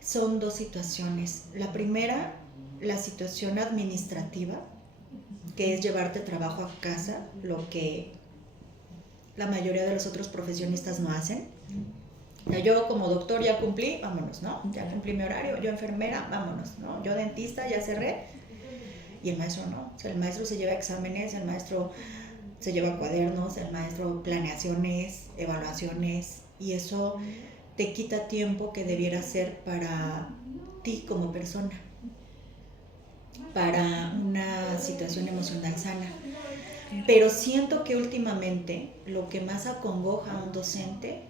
Son dos situaciones. La primera, la situación administrativa, que es llevarte trabajo a casa, lo que la mayoría de los otros profesionistas no hacen. Yo como doctor ya cumplí, vámonos, ¿no? Ya cumplí mi horario, yo enfermera, vámonos, ¿no? Yo dentista, ya cerré. Y el maestro no. O sea, el maestro se lleva exámenes, el maestro se lleva cuadernos, el maestro planeaciones, evaluaciones, y eso te quita tiempo que debiera ser para ti como persona, para una situación emocional sana. Pero siento que últimamente lo que más acongoja a un docente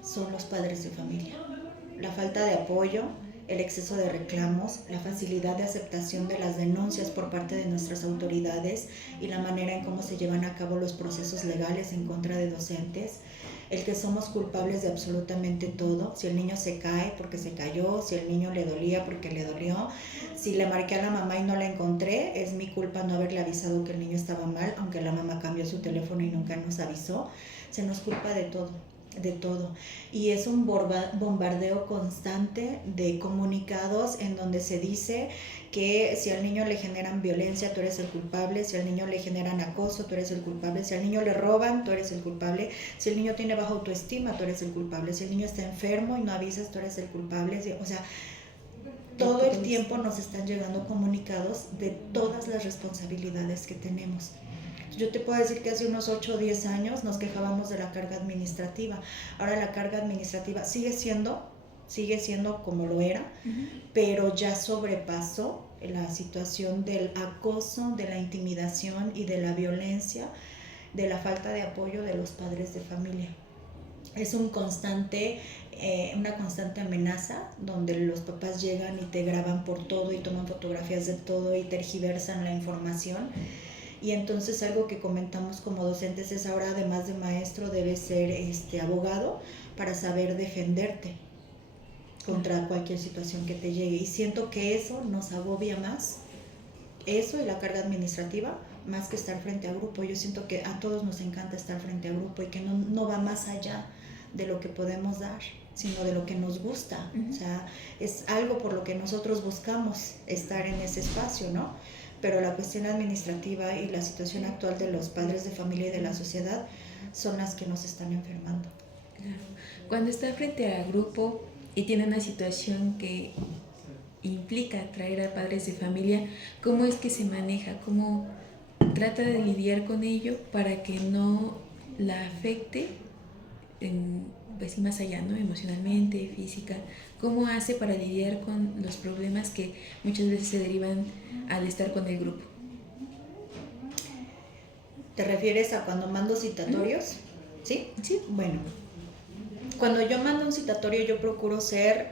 son los padres de familia. La falta de apoyo, el exceso de reclamos, la facilidad de aceptación de las denuncias por parte de nuestras autoridades y la manera en cómo se llevan a cabo los procesos legales en contra de docentes, el que somos culpables de absolutamente todo. Si el niño se cae porque se cayó, si el niño le dolía porque le dolió, si le marqué a la mamá y no la encontré, es mi culpa no haberle avisado que el niño estaba mal, aunque la mamá cambió su teléfono y nunca nos avisó. Se nos culpa de todo. De todo, y es un bombardeo constante de comunicados en donde se dice que si al niño le generan violencia, tú eres el culpable, si al niño le generan acoso, tú eres el culpable, si al niño le roban, tú eres el culpable, si el niño tiene baja autoestima, tú eres el culpable, si el niño está enfermo y no avisas, tú eres el culpable. O sea, todo el tiempo nos están llegando comunicados de todas las responsabilidades que tenemos. Yo te puedo decir que hace unos 8 o 10 años nos quejábamos de la carga administrativa. Ahora la carga administrativa sigue siendo como lo era, pero ya sobrepasó la situación del acoso, de la intimidación y de la violencia, de la falta de apoyo de los padres de familia. Es una constante amenaza donde los papás llegan y te graban por todo y toman fotografías de todo y tergiversan la información. Y entonces algo que comentamos como docentes es ahora, además de maestro, debes ser abogado para saber defenderte contra cualquier situación que te llegue. Y siento que eso nos agobia más, eso y la carga administrativa, más que estar frente a grupo. Yo siento que a todos nos encanta estar frente a grupo y que no va más allá de lo que podemos dar, sino de lo que nos gusta. O sea, es algo por lo que nosotros buscamos estar en ese espacio, ¿no? Pero la cuestión administrativa y la situación actual de los padres de familia y de la sociedad son las que nos están enfermando. Claro. Cuando está frente a grupo y tiene una situación que implica traer a padres de familia, ¿cómo es que se maneja? ¿Cómo trata de lidiar con ello para que no la afecte pues más allá, ¿no? Emocionalmente, física? ¿Cómo hace para lidiar con los problemas que muchas veces se derivan al estar con el grupo? ¿Te refieres a cuando mando citatorios? ¿Sí? Sí. Bueno, cuando yo mando un citatorio yo procuro ser,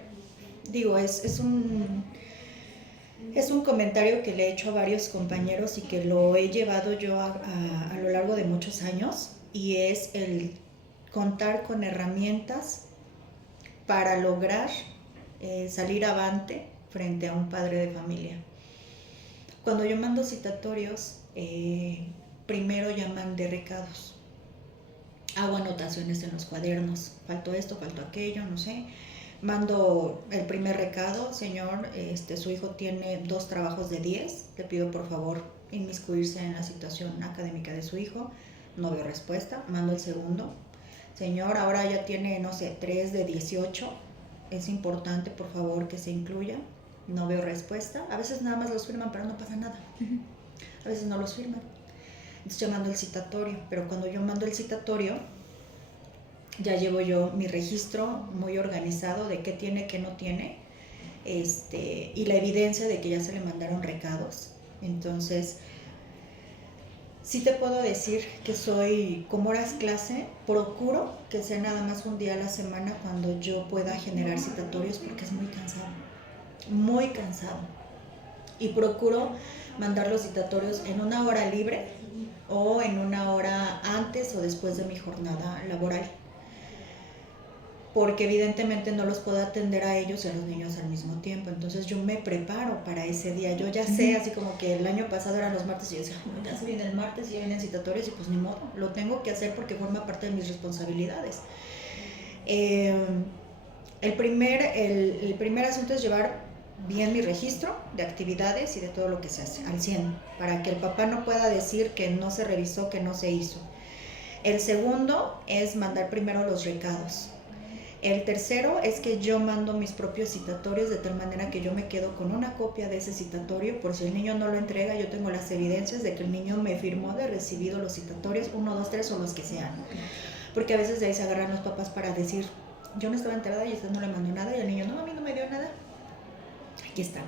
es un comentario que le he hecho a varios compañeros y que lo he llevado yo a lo largo de muchos años, y es el contar con herramientas para lograr salir avante frente a un padre de familia. Cuando yo mando citatorios, primero ya mandé recados. Hago anotaciones en los cuadernos, faltó esto, faltó aquello, no sé. Mando el primer recado: señor, su hijo tiene 2 trabajos de 10, le pido por favor inmiscuirse en la situación académica de su hijo. No veo respuesta. Mando el segundo: señor, ahora ya tiene, no sé, 3 de 18, es importante por favor que se incluya. No veo respuesta. A veces nada más los firman, pero no pasa nada. A veces no los firman. Entonces yo mando el citatorio, pero cuando yo mando el citatorio, ya llevo yo mi registro muy organizado de qué tiene, qué no tiene, y la evidencia de que ya se le mandaron recados. Entonces, sí te puedo decir que soy, como horas clase, procuro que sea nada más un día a la semana cuando yo pueda generar citatorios, porque es muy cansado, muy cansado. Y procuro mandar los citatorios en una hora libre o en una hora antes o después de mi jornada laboral, porque evidentemente no los puedo atender a ellos y a los niños al mismo tiempo. Entonces yo me preparo para ese día. Yo ya sé, así como que el año pasado eran los martes y yo decía, ya se viene el martes y ya vienen citatorios, y pues ni modo, lo tengo que hacer porque forma parte de mis responsabilidades. El primer asunto es llevar bien mi registro de actividades y de todo lo que se hace al 100, para que el papá no pueda decir que no se revisó, que no se hizo. El segundo es mandar primero los recados. El tercero es que yo mando mis propios citatorios, de tal manera que yo me quedo con una copia de ese citatorio. Por si el niño no lo entrega, yo tengo las evidencias de que el niño me firmó de recibido los citatorios, 1, 2, 3 o los que sean. Porque a veces de ahí se agarran los papás para decir, yo no estaba enterada y usted no le mandó nada, y el niño, no, a mí no me dio nada. Aquí está.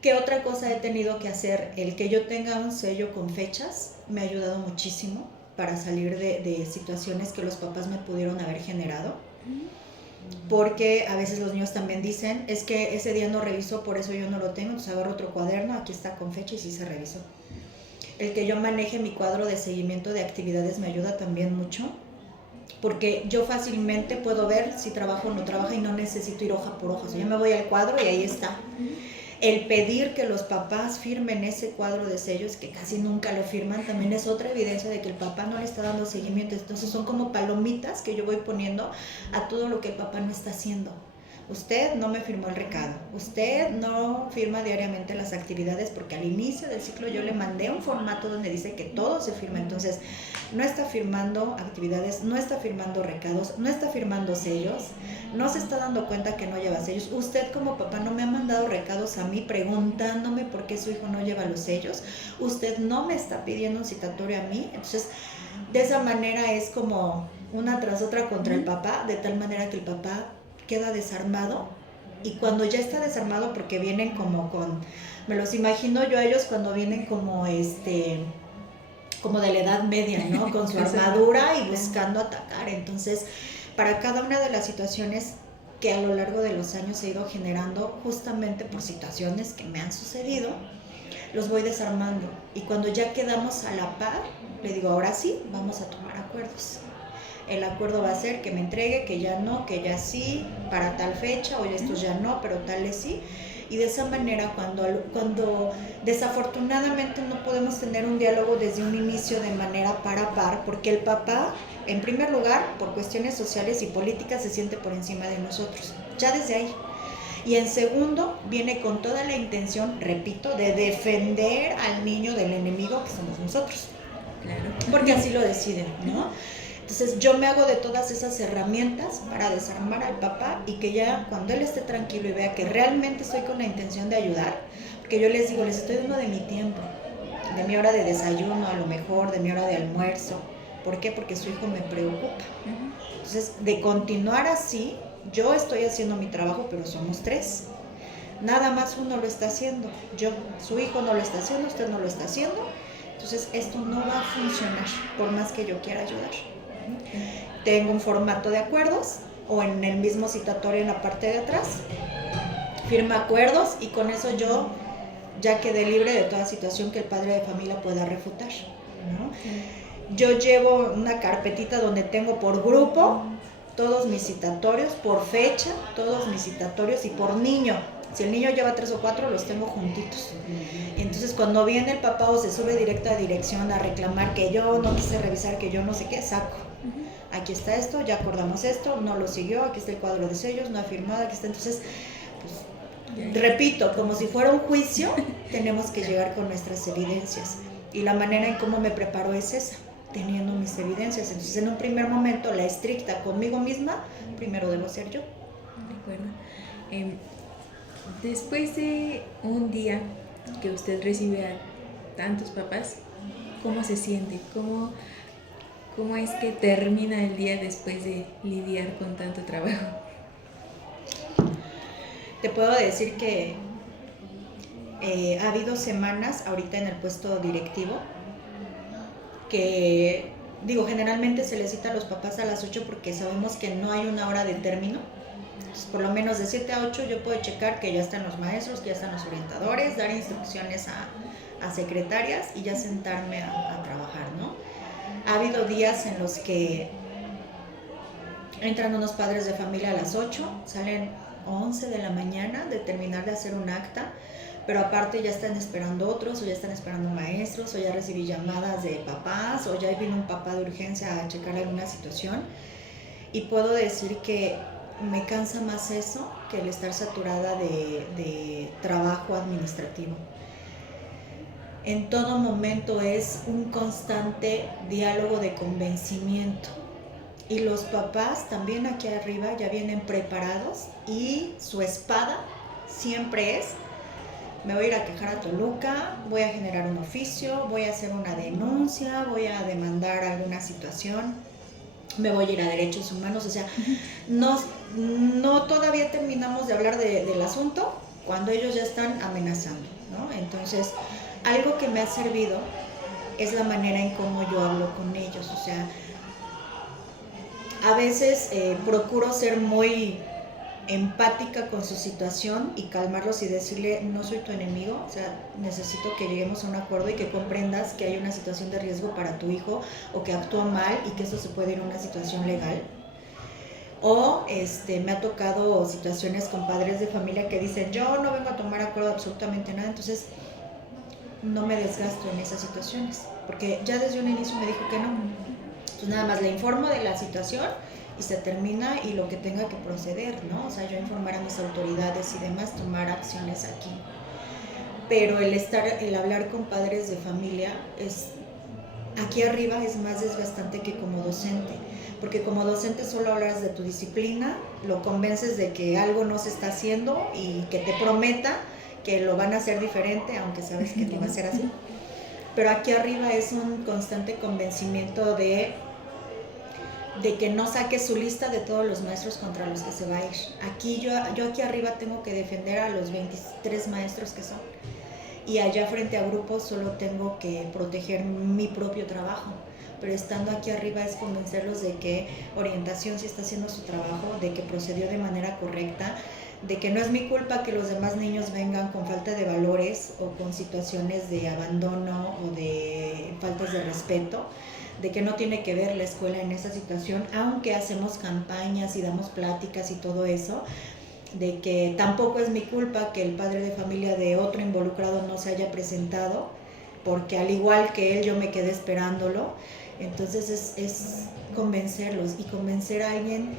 ¿Qué otra cosa he tenido que hacer? El que yo tenga un sello con fechas me ha ayudado muchísimo para salir de situaciones que los papás me pudieron haber generado. Porque a veces los niños también dicen, es que ese día no revisó, por eso yo no lo tengo. Entonces agarro otro cuaderno, aquí está con fecha y sí se revisó. El que yo maneje mi cuadro de seguimiento de actividades me ayuda también mucho, porque yo fácilmente puedo ver si trabaja o no trabaja y no necesito ir hoja por hoja. O sea, yo me voy al cuadro y ahí está. El pedir que los papás firmen ese cuadro de sellos, que casi nunca lo firman, también es otra evidencia de que el papá no le está dando seguimiento. Entonces son como palomitas que yo voy poniendo a todo lo que el papá no está haciendo. Usted no me firmó el recado, usted no firma diariamente las actividades, porque al inicio del ciclo yo le mandé un formato donde dice que todo se firma. Entonces no está firmando actividades, no está firmando recados, no está firmando sellos, no se está dando cuenta que no lleva sellos. Usted como papá no me ha mandado recados a mí preguntándome por qué su hijo no lleva los sellos, usted no me está pidiendo un citatorio a mí. Entonces de esa manera es como una tras otra contra el papá, de tal manera que el papá queda desarmado. Y cuando ya está desarmado, porque vienen como con, me los imagino yo a ellos cuando vienen como como de la Edad Media, ¿no? Con su armadura y buscando atacar. Entonces, para cada una de las situaciones que a lo largo de los años he ido generando, justamente por situaciones que me han sucedido, los voy desarmando. Y cuando ya quedamos a la par, le digo, ahora sí, vamos a tomar acuerdos. El acuerdo va a ser que me entregue, que ya no, que ya sí, para tal fecha, o estos ya no, pero tales sí. Y de esa manera, cuando desafortunadamente no podemos tener un diálogo desde un inicio de manera par a par, porque el papá, en primer lugar, por cuestiones sociales y políticas, se siente por encima de nosotros, ya desde ahí. Y en segundo, viene con toda la intención, repito, de defender al niño del enemigo, que somos nosotros. Claro. Porque así lo deciden, ¿no? Entonces yo me hago de todas esas herramientas para desarmar al papá, y que ya cuando él esté tranquilo y vea que realmente estoy con la intención de ayudar, porque yo les digo, les estoy dando de mi tiempo, de mi hora de desayuno, a lo mejor de mi hora de almuerzo. ¿Por qué? Porque su hijo me preocupa. Entonces, de continuar así, yo estoy haciendo mi trabajo, pero somos 3. Nada más uno lo está haciendo. Su hijo no lo está haciendo, usted no lo está haciendo. Entonces esto no va a funcionar por más que yo quiera ayudar. Tengo un formato de acuerdos, o en el mismo citatorio en la parte de atrás, firma acuerdos, y con eso yo ya quedé libre de toda situación que el padre de familia pueda refutar, ¿no? Yo llevo una carpetita donde tengo por grupo todos mis citatorios, por fecha todos mis citatorios, y por niño. Si el niño lleva 3 o 4, los tengo juntitos. Entonces cuando viene el papá o se sube directo a dirección a reclamar que yo no quise revisar, que yo no sé qué, saco. Aquí está esto, ya acordamos esto, no lo siguió, aquí está el cuadro de sellos, no ha firmado, aquí está. Entonces, pues, repito, como si fuera un juicio, tenemos que llegar con nuestras evidencias. Y la manera en cómo me preparo es esa, teniendo mis evidencias. Entonces, en un primer momento, la estricta conmigo misma, primero debo ser yo. De acuerdo. Después de un día que usted recibe a tantos papás, ¿cómo se siente? ¿Cómo es que termina el día después de lidiar con tanto trabajo? Te puedo decir que ha habido semanas ahorita en el puesto directivo que, digo, generalmente se les cita a los papás a las 8 porque sabemos que no hay una hora de término. Entonces, por lo menos de 7 a 8 yo puedo checar que ya están los maestros, que ya están los orientadores, dar instrucciones a secretarias y ya sentarme a trabajar, ¿no? Ha habido días en los que entran unos padres de familia a las 8, salen 11 de la mañana de terminar de hacer un acta, pero aparte ya están esperando otros, o ya están esperando maestros, o ya recibí llamadas de papás, o ya vino un papá de urgencia a checar alguna situación. Y puedo decir que me cansa más eso que el estar saturada de trabajo administrativo. En todo momento es un constante diálogo de convencimiento. Y los papás también aquí arriba ya vienen preparados y su espada siempre es: me voy a ir a quejar a Toluca, voy a generar un oficio, voy a hacer una denuncia, voy a demandar alguna situación, me voy a ir a derechos humanos. O sea, no todavía terminamos de hablar del asunto cuando ellos ya están amenazando, ¿no? Entonces, algo que me ha servido es la manera en cómo yo hablo con ellos. O sea, a veces procuro ser muy empática con su situación y calmarlos y decirle: no soy tu enemigo, o sea, necesito que lleguemos a un acuerdo y que comprendas que hay una situación de riesgo para tu hijo o que actúa mal y que eso se puede ir a una situación legal. O me ha tocado situaciones con padres de familia que dicen: yo no vengo a tomar acuerdo de absolutamente nada. Entonces no me desgasto en esas situaciones porque ya desde un inicio me dijo que no. Entonces nada más le informo de la situación y se termina, y lo que tenga que proceder, ¿no? O sea, yo informar a mis autoridades y demás, tomar acciones aquí. Pero el hablar con padres de familia aquí arriba es más desgastante que como docente, porque como docente solo hablas de tu disciplina, lo convences de que algo no se está haciendo y que te prometa que lo van a hacer diferente, aunque sabes que no va a ser así. Pero aquí arriba es un constante convencimiento de que no saque su lista de todos los maestros contra los que se va a ir. Aquí yo aquí arriba tengo que defender a los 23 maestros que son, y allá frente a grupos solo tengo que proteger mi propio trabajo. Pero estando aquí arriba es convencerlos de que orientación sí está haciendo su trabajo, de que procedió de manera correcta, de que no es mi culpa que los demás niños vengan con falta de valores o con situaciones de abandono o de faltas de respeto, de que no tiene que ver la escuela en esa situación, aunque hacemos campañas y damos pláticas y todo eso, de que tampoco es mi culpa que el padre de familia de otro involucrado no se haya presentado, porque al igual que él yo me quedé esperándolo. Entonces es convencerlos, y convencer a alguien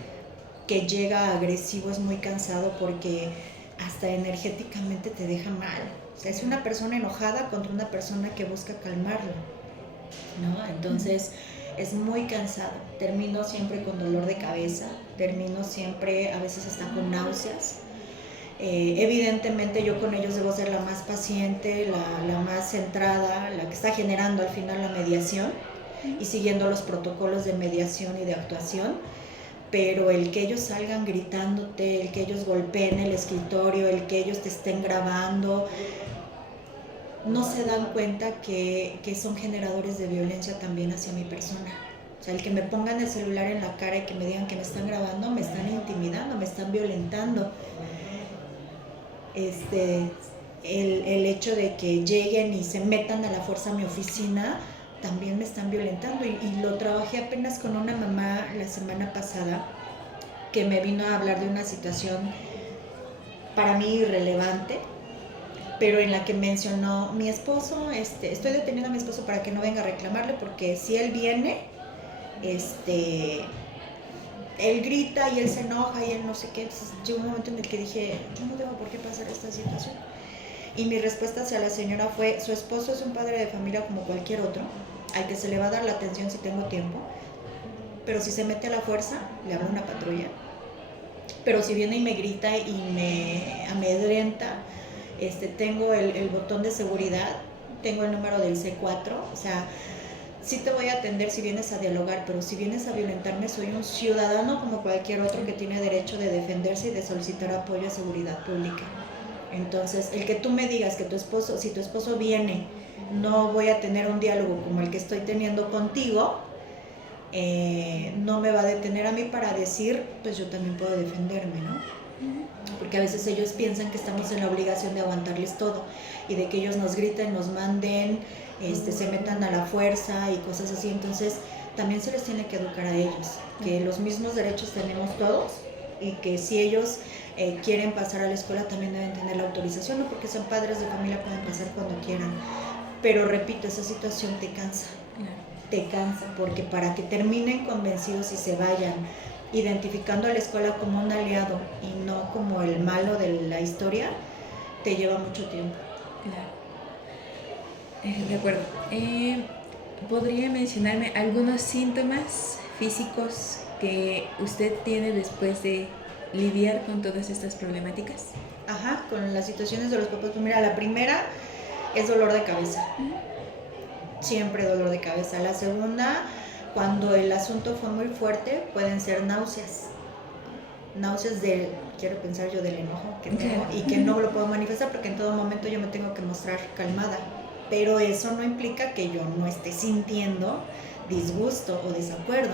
que llega agresivo es muy cansado porque hasta energéticamente te deja mal. O sea, es una persona enojada contra una persona que busca calmarlo, ¿no? Entonces es muy cansado. Termino siempre con dolor de cabeza, termino siempre a veces hasta con náuseas. Evidentemente yo con ellos debo ser la más paciente, la más centrada, la que está generando al final la mediación y siguiendo los protocolos de mediación y de actuación. Pero el que ellos salgan gritándote, el que ellos golpeen el escritorio, el que ellos te estén grabando, no se dan cuenta que son generadores de violencia también hacia mi persona. O sea, el que me pongan el celular en la cara y que me digan que me están grabando, me están intimidando, me están violentando. El hecho de que lleguen y se metan a la fuerza a mi oficina, también me están violentando. Y lo trabajé apenas con una mamá la semana pasada, que me vino a hablar de una situación para mí irrelevante, pero en la que mencionó mi esposo, estoy deteniendo a mi esposo para que no venga a reclamarle, porque si él viene, él grita y él se enoja y él no sé qué. Entonces llegó un momento en el que dije, yo no tengo por qué pasar esta situación. Y mi respuesta hacia la señora fue, su esposo es un padre de familia como cualquier otro, al que se le va a dar la atención si tengo tiempo, pero si se mete a la fuerza, le hablo a una patrulla. Pero si viene y me grita y me amedrenta, tengo el botón de seguridad, tengo el número del C4, o sea, sí te voy a atender si vienes a dialogar, pero si vienes a violentarme, soy un ciudadano como cualquier otro que tiene derecho de defenderse y de solicitar apoyo a seguridad pública. Entonces, el que tú me digas que si tu esposo viene, no voy a tener un diálogo como el que estoy teniendo contigo, no me va a detener a mí para decir, pues yo también puedo defenderme, ¿no? Porque a veces ellos piensan que estamos en la obligación de aguantarles todo y de que ellos nos griten, nos manden, se metan a la fuerza y cosas así. Entonces también se les tiene que educar a ellos, que los mismos derechos tenemos todos y que si ellos quieren pasar a la escuela también deben tener la autorización, no porque son padres de familia pueden pasar cuando quieran. Pero repito, esa situación te cansa. Te cansa, porque para que terminen convencidos y se vayan identificando a la escuela como un aliado y no como el malo de la historia, te lleva mucho tiempo. Claro. De acuerdo. ¿Podría mencionarme algunos síntomas físicos que usted tiene después de lidiar con todas estas problemáticas? Ajá, con las situaciones de los papás. Pues mira, la primera es dolor de cabeza. Siempre dolor de cabeza. La segunda, cuando el asunto fue muy fuerte, pueden ser náuseas. Náuseas quiero pensar yo, del enojo que tengo y que no lo puedo manifestar porque en todo momento yo me tengo que mostrar calmada. Pero eso no implica que yo no esté sintiendo disgusto o desacuerdo.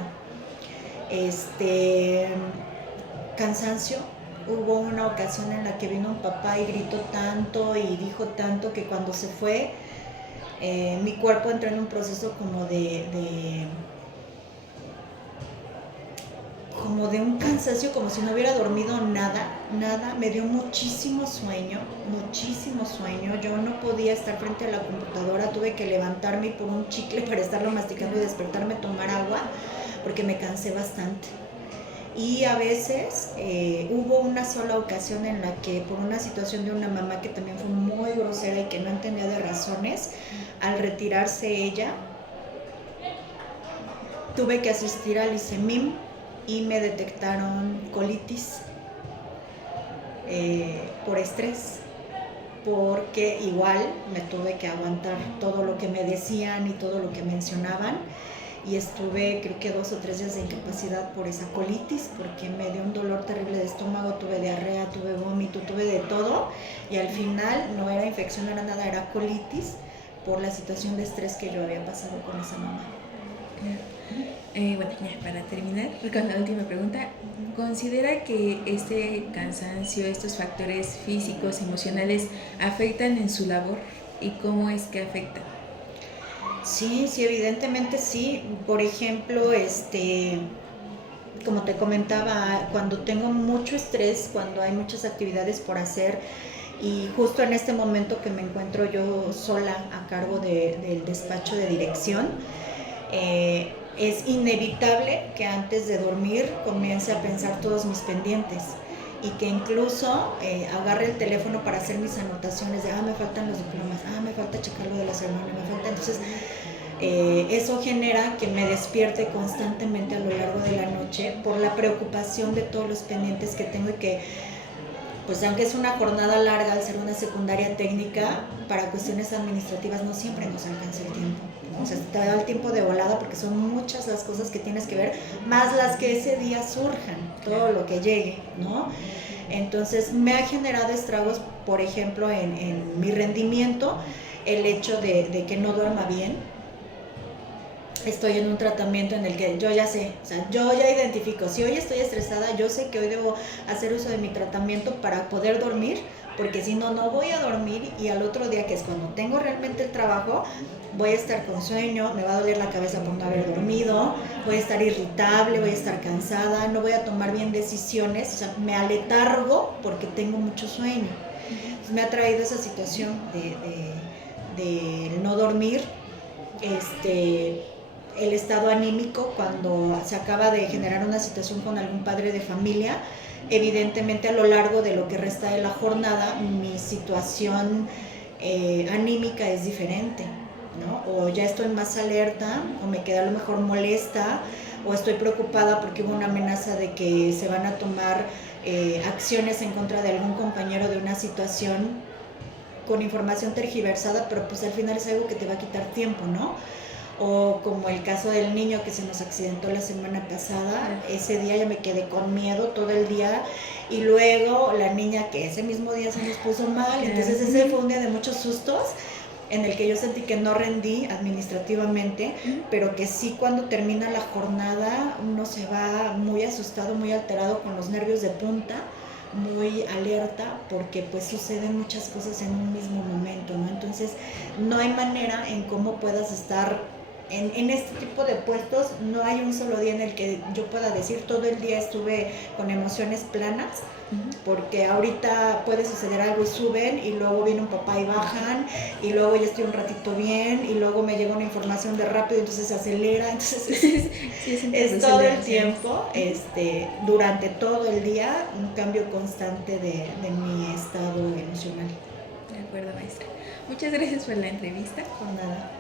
Cansancio. Hubo una ocasión en la que vino un papá y gritó tanto y dijo tanto que cuando se fue, mi cuerpo entró en un proceso como de un cansancio, como si no hubiera dormido nada, me dio muchísimo sueño, yo no podía estar frente a la computadora, tuve que levantarme y por un chicle para estarlo masticando y despertarme, tomar agua, porque me cansé bastante. Y a veces hubo una sola ocasión en la que por una situación de una mamá que también fue muy grosera y que no entendía de razones, al retirarse ella, tuve que asistir al ICEMIM y me detectaron colitis por estrés, porque igual me tuve que aguantar todo lo que me decían y todo lo que mencionaban. Y estuve creo que 2 o 3 días de incapacidad por esa colitis, porque me dio un dolor terrible de estómago, tuve diarrea, tuve vómito, tuve de todo, y al final no era infección, no era nada, era colitis por la situación de estrés que yo había pasado con esa mamá. Bueno, ya para terminar con la última pregunta, ¿considera que este cansancio, estos factores físicos, emocionales, afectan en su labor? ¿Y cómo es que afectan? Sí, evidentemente sí. Por ejemplo, como te comentaba, cuando tengo mucho estrés, cuando hay muchas actividades por hacer y justo en este momento que me encuentro yo sola a cargo del despacho de dirección, es inevitable que antes de dormir comience a pensar todos mis pendientes y que incluso agarre el teléfono para hacer mis anotaciones de me faltan los diplomas, me falta checar lo de la ceremonia, me falta. Entonces eso genera que me despierte constantemente a lo largo de la noche por la preocupación de todos los pendientes que tengo y que, pues aunque es una jornada larga al ser una secundaria técnica, para cuestiones administrativas no siempre nos alcanza el tiempo. O sea, te da el tiempo de volada porque son muchas las cosas que tienes que ver, más las que ese día surjan, todo lo que llegue, ¿no? Entonces me ha generado estragos, por ejemplo, en mi rendimiento, el hecho de que no duerma bien, estoy en un tratamiento en el que yo ya sé, o sea, yo ya identifico, si hoy estoy estresada, yo sé que hoy debo hacer uso de mi tratamiento para poder dormir, porque si no, no voy a dormir y al otro día, que es cuando tengo realmente el trabajo, voy a estar con sueño, me va a doler la cabeza por no haber dormido, voy a estar irritable, voy a estar cansada, no voy a tomar bien decisiones, o sea, me aletargo porque tengo mucho sueño. Entonces, me ha traído esa situación de no dormir, el estado anímico cuando se acaba de generar una situación con algún padre de familia. Evidentemente a lo largo de lo que resta de la jornada mi situación anímica es diferente, ¿no? O ya estoy más alerta, o me quedé a lo mejor molesta, o estoy preocupada porque hubo una amenaza de que se van a tomar acciones en contra de algún compañero de una situación con información tergiversada, pero pues al final es algo que te va a quitar tiempo, ¿no? O como el caso del niño que se nos accidentó la semana pasada, ese día ya me quedé con miedo todo el día, y luego la niña que ese mismo día se nos puso mal, entonces ese fue un día de muchos sustos en el que yo sentí que no rendí administrativamente, pero que sí, cuando termina la jornada uno se va muy asustado, muy alterado, con los nervios de punta, muy alerta, porque pues suceden muchas cosas en un mismo momento, ¿no? Entonces no hay manera en cómo puedas estar en este tipo de puestos. No hay un solo día en el que yo pueda decir todo el día estuve con emociones planas, porque ahorita puede suceder algo y suben, y luego viene un papá y bajan, y luego ya estoy un ratito bien, y luego me llega una información de rápido, entonces se acelera, entonces es todo el tiempo, durante todo el día, un cambio constante de mi estado emocional. De acuerdo, maestra. Muchas gracias por la entrevista. Por nada.